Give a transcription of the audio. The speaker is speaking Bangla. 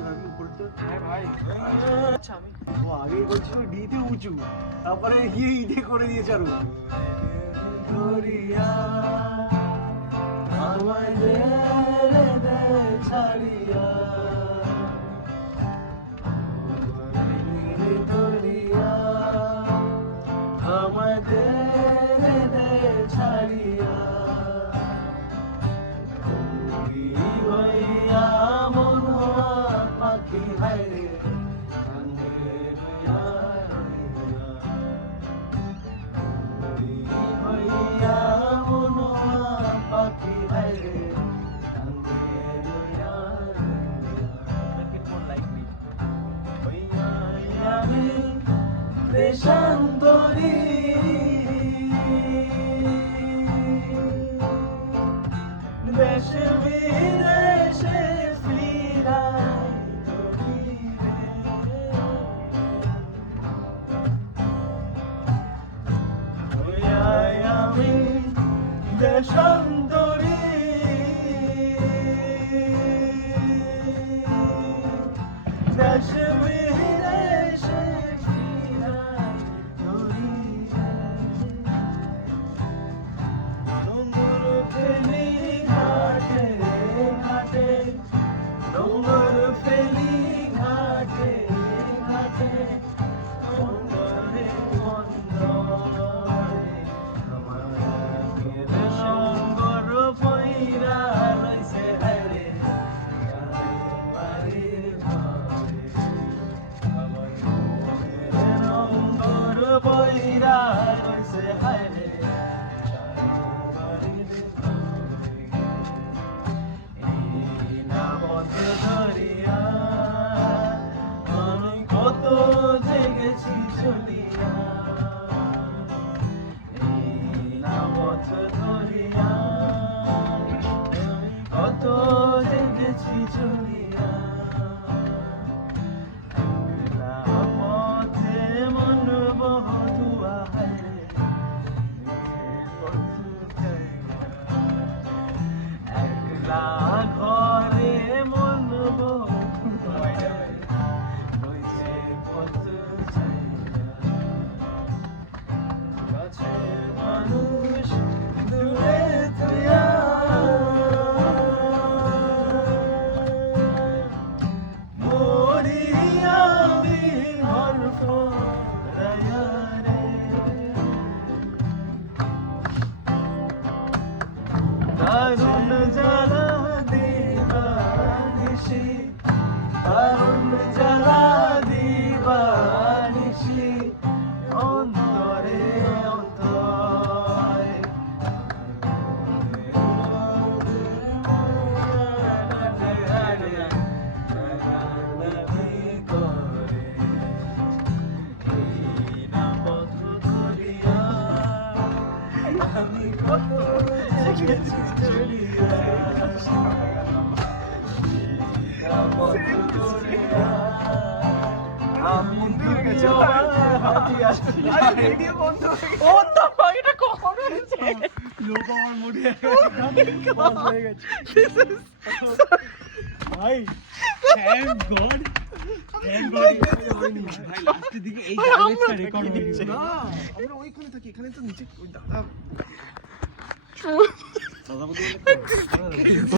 করে থাকি উপরটা। হ্যাঁ ভাই আচ্ছা আমি ও আগেই বলছিল ডিতে উঁচু, তারপরে গিয়ে ইতে করে দিয়েছে আরো। ধরিয়া আমায় দে রে দে ছাড়িয়া, ধরিয়া আমায় দে রে দে ছাড়িয়া, হইয়া মন হওয়া পাখি হায়রে কান্দে রইয়া রইয়া, হইয়া মন হওয়া পাখি হায়রে কান্দে রইয়া রইয়া, হইয়া আমি দেশান্তরী দেশে বিদেশে ফিরাই হইয়াই আমি দেশান্তরী দেশে বিদেশে ফিরাই নোংর ফেলি ঘাটে ঘাটে, নোংর ফেলি ঘাটে ঘাটে, অন্তরে অন্তরে আমার সঙ্গর পইরা রইছে হায়রে বাড়ির ঘরে, আমার সঙ্গর পইরা রইছে হায়রে ধরিয়া আমি কত জেগেছি চলিয়া, এই না পথ ধরিয়া আমি কত জেগেছি চলিয়া, একলা পথে মন বধুয়া হায়রে পথ চাইয়া, একলা ঘরে মন বধুয়া রইছে পথ চাইয়া, কাছের মানুষ দূরে থইয়া, মরি আমি ঘর ফরাইয়া রে, দারুণ জ্বালা দিবানিশি, দারুণ জ্বালা দিবানিশি, অন্তরে অন্তরে করে এই না পথ ধরিয়া আমি কত জেগেছি চলিয়া, আমি হাতি আসছি রেডিও বন্ধ ও তো এটা কখন হয়েছে লোক আমার মুডে হয়ে গেছে ভাই থ্যাঙ্ক গড ভাই লাস্টের দিকে এই ডায়লগটা রেকর্ড হয়ে গেছে না, আমরা ওইখানে থাকি, এখানে তো নিচে ওই দাদা দাদা বলতে